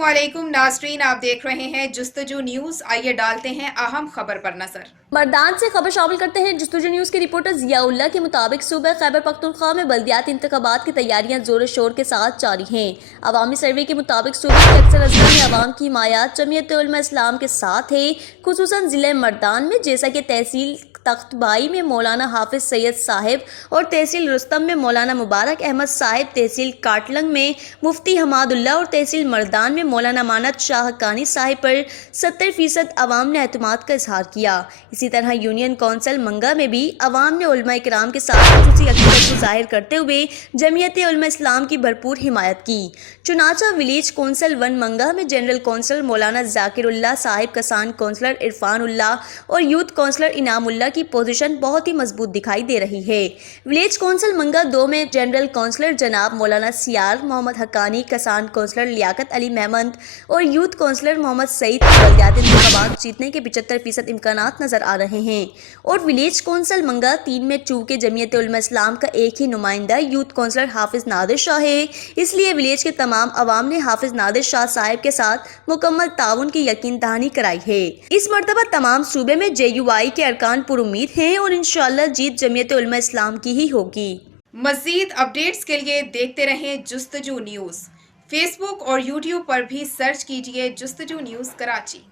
अस्सलामुअलैकुम नाज़रीन, आप देख रहे हैं जुस्तजू न्यूज़। आइए डालते हैं अहम खबर पर नजर। मर्दान से खबर शामिल करते हैं। जुस्तजू न्यूज़ के रिपोर्टर जियाउल्लाह के मुताबिक सूबे खैबर पख्तूनख्वा में बल्दियाती इंतखाबात की तैयारियां जोर शोर के साथ जारी हैं। अवामी सर्वे के मुताबिक सूबे के अक्सर अजला में अवाम की हिमायत जमीयत उलमा इस्लाम के साथ है, खुसूसन जिले मर्दान में, जैसा कि तहसील तख्तबाई में मौलाना हाफिज सैयद साहिब और तहसील रुस्तम में मौलाना मुबारक अहमद साहिब, तहसील काटलंग में मुफ्ती हमादुल्लाह और तहसील मर्दान में मौलाना मानत शाह हक्कानी साहिब पर 70% अवाम ने एतमाद का इजहार किया। इसी तरह यूनियन कौंसिल मंगा में भी अवाम ने उलमा इकराम के साथ खुसूसी अकीदत को जाहिर करते हुए जमीयत उलमा इस्लाम की भरपूर हिमायत की। चुनाचा विलेज कौंसिल 1 मंगा में जनरल कौंसिल मौलाना जाकिरुल्लाह साहिब, कसान कौंसलर इरफान उल्लाह और यूथ कौंसलर इनामुल्लाह की पोजीशन बहुत ही मजबूत दिखाई दे रही है। विलेज कौंसिल मंगा 2 में जनरल कौंसलर जनाब मौलाना सियार मोहम्मद हक्कानी, कसान कौंसलर लियाकत अली महमद और यूथ कौंसलर मोहम्मद सईद की बल्दियाती इंतखाबात जीतने के 75% इम्कानात नजर आ रहे हैं। और विलेज कौंसिल मंगा 3 में चूंकि जमीयत उलमा इस्लाम का एक ही नुमाइंदा यूथ कौंसलर हाफिज नादिर शाह है, इसलिए विलेज के तमाम अवाम ने हाफिज नादिर शाह साहिब के साथ मुकम्मल ताउन की यकीन दहानी कराई है। इस मरतबा तमाम सूबे में JUI के अरकान पुरुम्मीद हैं और इंशाअल्लाह जीत जमीयत उलमा इस्लाम की ही होगी। मज़ीद अपडेट्स के लिए देखते रहें जुस्तजू न्यूज़। फेसबुक और YouTube पर भी सर्च कीजिए जुस्तजू न्यूज़ कराची।